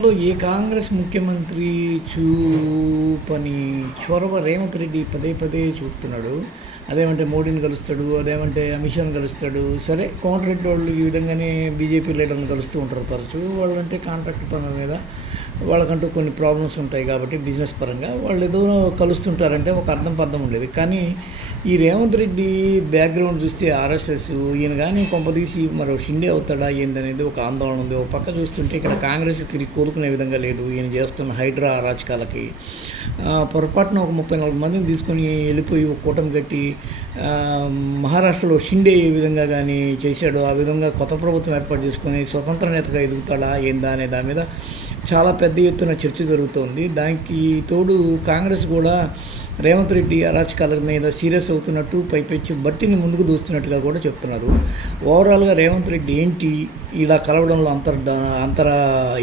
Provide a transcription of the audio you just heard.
ఏ కాంగ్రెస్ ముఖ్యమంత్రి చూపని చొరవ రేవంత్ రెడ్డి పదే పదే చూపుతున్నాడు. అదేమంటే మోడీని కలుస్తాడు, అదేమంటే అమిత్ షాని కలుస్తాడు. సరే కోమటిరెడ్డి వాళ్ళు ఈ విధంగానే బీజేపీ లీడర్ని కలుస్తూ ఉంటారు తరచూ. వాళ్ళంటే కాంట్రాక్ట్ పనుల మీద వాళ్ళకంటూ కొన్ని ప్రాబ్లమ్స్ ఉంటాయి కాబట్టి బిజినెస్ పరంగా వాళ్ళు ఏదో కలుస్తుంటారంటే ఒక అర్థం పర్థం ఉండేది. కానీ ఈ రేవంత్ రెడ్డి బ్యాక్గ్రౌండ్ చూస్తే ఆర్ఎస్ఎస్ ఈయన కానీ కొంపదీసి మరో షిండే అవుతాడా ఏందనేది ఒక ఆందోళన ఉంది. ఒక పక్క చూస్తుంటే ఇక్కడ కాంగ్రెస్ తిరిగి కోలుకునే విధంగా లేదు. ఈయన చేస్తున్న హైడ్రా అరాచకాలకి పొరపాటున ఒక 34 మందిని తీసుకొని వెళ్ళిపోయి ఒక కూటమి కట్టి మహారాష్ట్రలో షిండే ఏ విధంగా కానీ చేశాడో ఆ విధంగా కొత్త ప్రభుత్వం ఏర్పాటు చేసుకొని స్వతంత్ర నేతగా ఎదుగుతాడా ఏందా అనే దాని మీద చాలా పెద్ద ఎత్తున చర్చ జరుగుతోంది. దానికి తోడు కాంగ్రెస్ కూడా రేవంత్ రెడ్డి అరాచకాల మీద సీరియస్ అవుతున్నట్టు పైపెచ్చి బట్టిని ముందుకు దూస్తున్నట్టుగా కూడా చెప్తున్నారు. ఓవరాల్గా రేవంత్ రెడ్డి ఏంటి ఇలా కలవడంలో అంతర